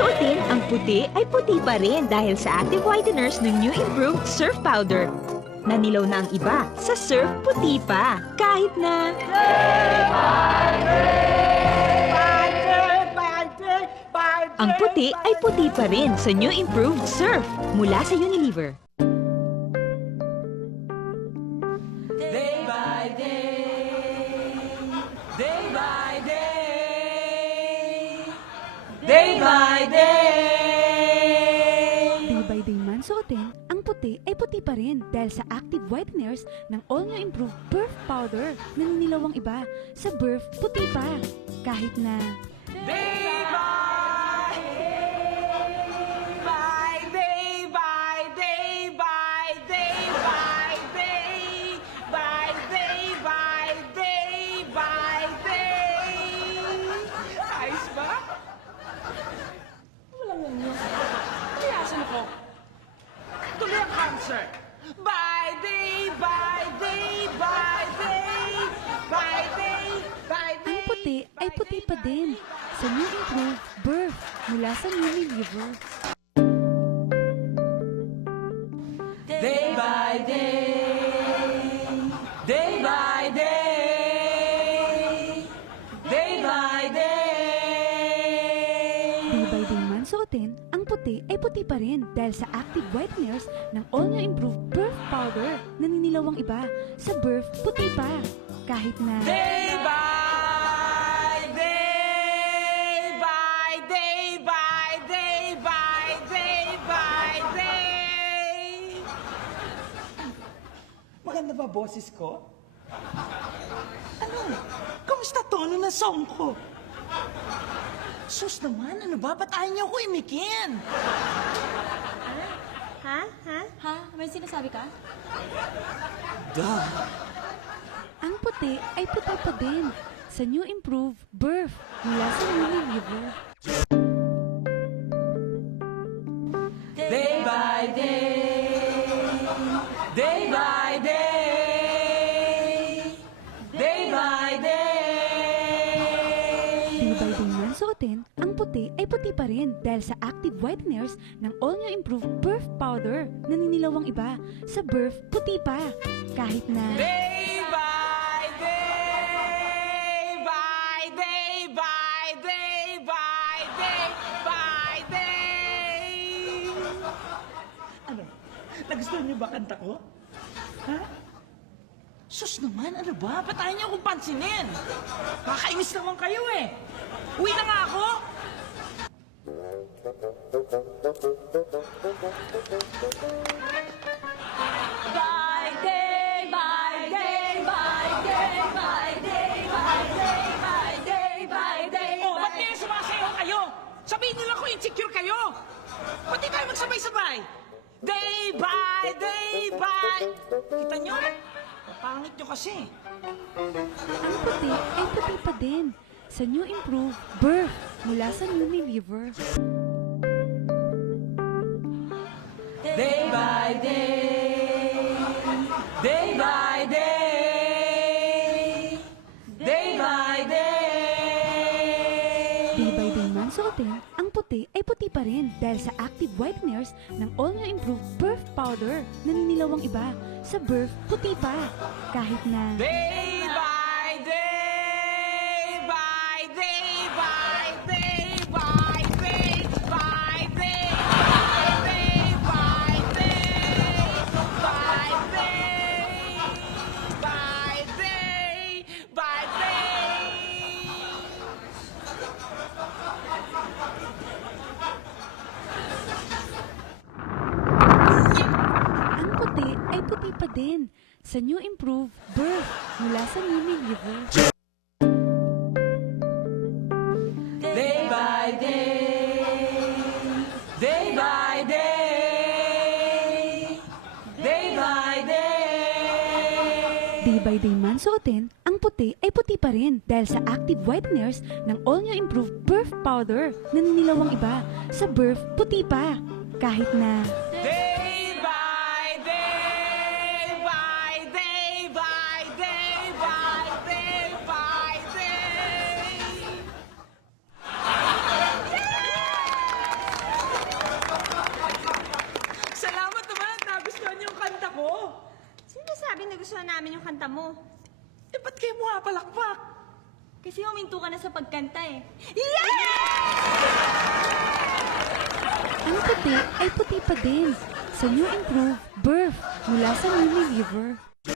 suotin, ang puti ay puti pa rin dahil sa active whiteners ng New Improved Surf Powder. Nanilaw na ang iba, sa surf puti pa, kahit na... Ang puti ay puti pa rin sa New Improved Surf mula sa Unilever. Day by day, day by day, day by day. Day by day man suotin, ang puti ay puti pa rin dahil sa active whiteners ng All New Improved Burf Powder. Naninilaw ang iba, sa Burf puti pa, kahit na... Day by day, by day by day, by day by day, by day. Ayos ba? Walang ganyan. Kayasan ko. Tuloy ang concert. By day, by day, by day, by day, by day. Ang puti ay puti pa din sa New Improved Burf mula sa Unilever. Day by day, day by day, day by day. Day by day man suotin, ang puti ay puti pa rin dahil sa active whiteners ng All New Improved Burf Powder. Naninilaw ang iba, sa Burf puti pa, kahit na... Day by day, by day by day, by day by day. Maganda ba boses ko? Ano? Kamusta tono ng song ko? Sus naman, ano ba? Ba't ayaw niyo ko imikin? Ha? May sinasabi ka? Duh! Ang puti ay puti pa din sa New Improved Burf mula sa Unilever. Day by day, day by day, day by day. Day by day man suotin, ang puti ay puti pa rin dahil sa active whiteners ng All New Improved Burf Powder. Naninilaw ang iba, sa Burf puti pa, kahit na... Day by day, by day by day, by day by day. Ano? Nagustuhan niyo ba kanta ko? Ha? Sus naman, ano ba? Ba't ayaw niyo akong pansinin? Kakainis naman kayo eh! Uwi na nga ako! By day, by day, by day, by day, by day, by day, by day. Oh, ba't ngayon sumasayaw kayo? Sabihin niyo lang kung insecure kayo! Ba't di tayo magsabay-sabay? Day by day by... Kita niyo? Pangit niyo kasi. Ang puti ay puti pa din sa New Improved Burf mula sa Unilever. Day by day, day by day, day by day. Day by day man suotin, ang puti ay puti pa rin dahil sa active whiteners ng All New Improved Burf Powder. Naninilaw ang iba, sa Burf puti pa, kahit na... Day by day, by day, by day, by day, by day, by day, by day, by day, by day. Ang puti ay puti pa din sa New Improved Burf mula sa Unilever. Day by day, day by day, day by day. Day by day man suotin, ang puti ay puti pa rin dahil sa active whiteners ng All New Improved Burf Powder. Naninilaw ang iba, sa Burf puti pa, kahit na... Day by day, by day, by day, by day, by day. ko? Sino sabi na gusto namin yung kanta mo? Eh, ba't kayo palakpak? Kasi huminto ka na sa pagkanta eh. Ang puti ay puti pa din sa new improved Burf mula sa Unilever.